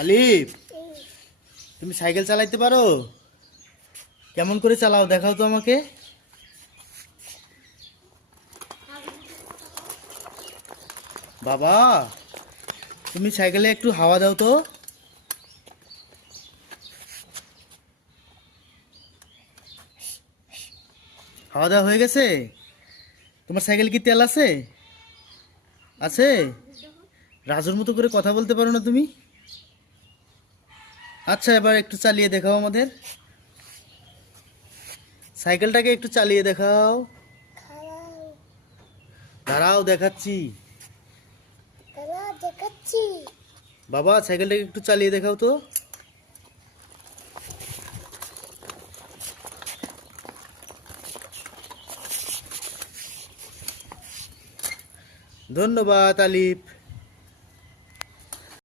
আলিফ, তুমি সাইকেল চালাইতে পারো? কেমন করে চালাও দেখাও তো আমাকে। বাবা, তুমি সাইকেলে একটু হাওয়া দাও তো। হাওয়া দেওয়া হয়ে গেছে? তোমার সাইকেল কি তেল আছে? আছে? রাজুর মতো করে কথা বলতে পারো না তুমি? আচ্ছা, এবার একটু চালিয়ে দেখাও আমাদের। সাইকেলটাকে একটু চালিয়ে দেখাও। দাঁড়াও, দেখাচ্ছি। বাবা, সাইকেলটাকে একটু চালিয়ে দেখাও তো। ধন্যবাদ আলিফ।